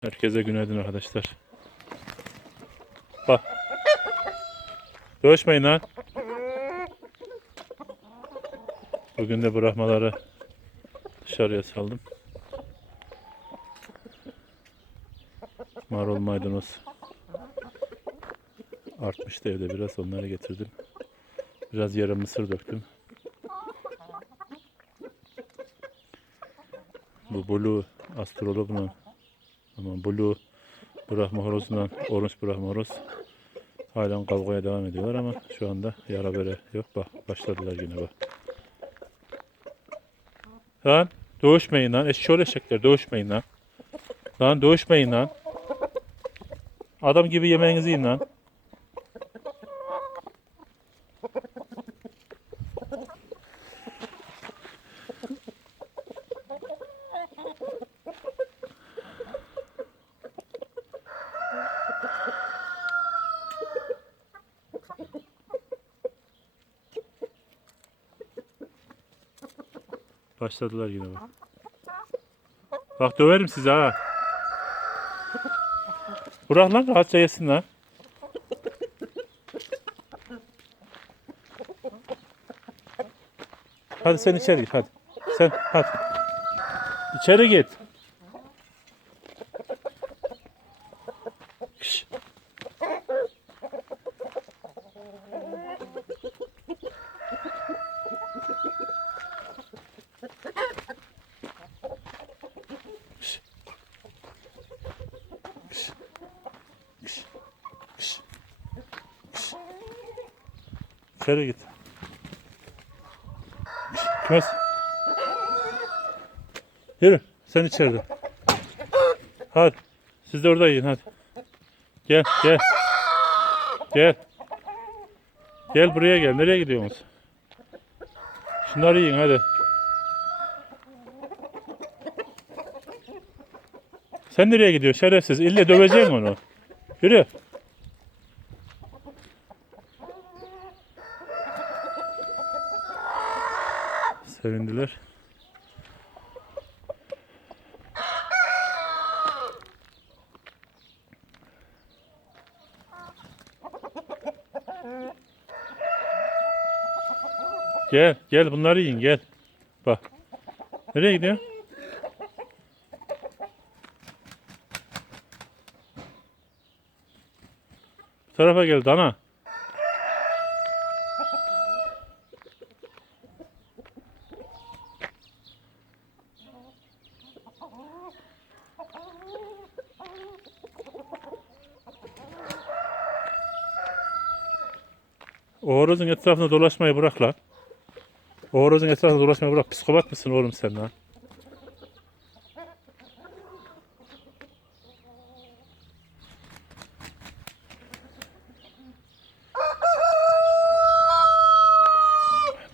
Herkese günaydın arkadaşlar. Bak. Dövüşmeyin lan. Bugün de bırakmaları dışarıya saldım. Marul maydanoz artmıştı evde biraz onları getirdim. Biraz yarım mısır döktüm. Bu blue astrologla ama blue Brahma horozundan orange Brahma horoz halen kavgaya devam ediyorlar ama şu anda yara bere yok. Bak başladılar yine bak. Lan dövüşmeyin lan. Eşşoğlu eşekler dövüşmeyin lan. Lan dövüşmeyin lan. Adam gibi yemeğinizi yiyin lan. Başladılar yine bak. Bak döverim sizi ha. Bırak lan rahatça yesin lan. Hadi sen içeri git hadi. Sen hadi. İçeri git. İçeri git. Kümes. Yürü. Sen içeride. Hadi. Siz de orada yiyin hadi. Gel gel. Gel. Gel buraya gel. Nereye gidiyorsunuz? Şunları yiyin hadi. Sen nereye gidiyorsun şerefsiz? İlle döveceksin onu. Yürü. Sevindiler. Gel, gel bunları yiyin gel. Bak. Nereye gidiyor? Bu tarafa gel dana. O horozun etrafında dolaşmayı bırak lan. O horozun etrafında dolaşmayı bırak. Psikopat mısın oğlum sen lan?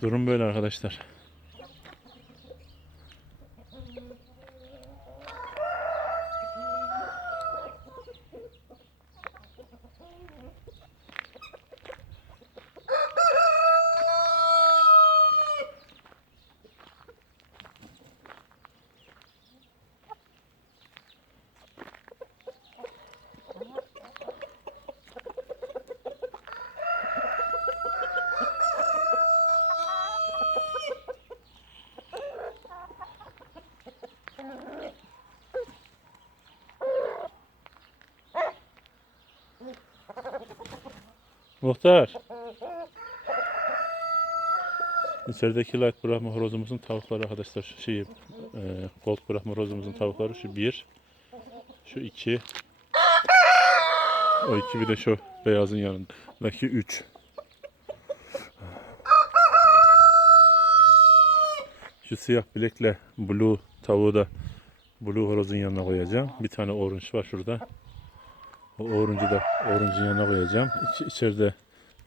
Durum böyle arkadaşlar. Muhtar. İçerideki light Brahma horozumuzun tavukları arkadaşlar. Şu Şey, e, gold Brahma horozumuzun tavukları şu bir. Şu iki. O iki bir de şu beyazın yanındaki üç. Şu siyah bilekle blue tavuğu da blue horozun yanına koyacağım. Bir tane orange var şurada. O orange'ı da orange'ın yanına koyacağım. İç, içeride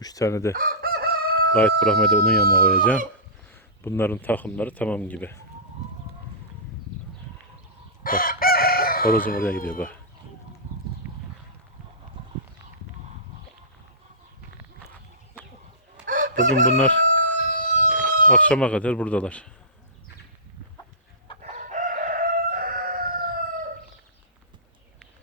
3 tane de light Brahma'yı da onun yanına koyacağım. Bunların takımları tamam gibi. Bak. Horozum oraya gidiyor bak. Bugün bunlar akşama kadar buradalar.